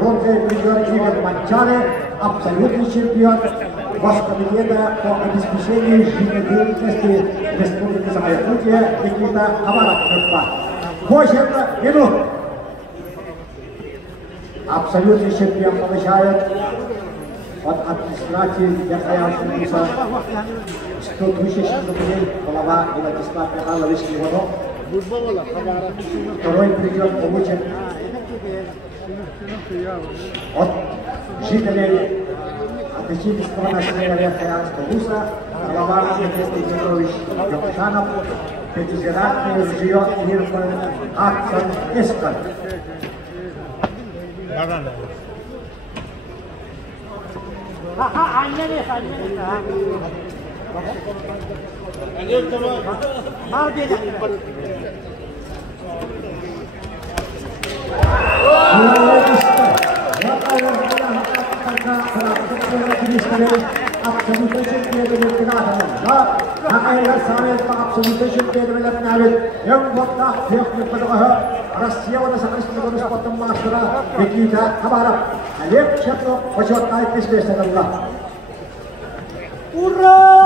бронзовый призер Игорь Манчары, абсолютный чемпион Госкомитета по обеспечению жизнедеятельности Республики Саха-Якутия Никита Хабаров. 8 минут. Абсолютный чемпион получает от администрации Яхаяшуса 100 тысяч рублей, голова Владислав Михайлович Иванов. Второй призер получен от жителей Атачинского населения Яхаянского Руса, голова Алексей Петрович Якушанов, пятизиратное ружье фирмы Аксон Эскор. Ура!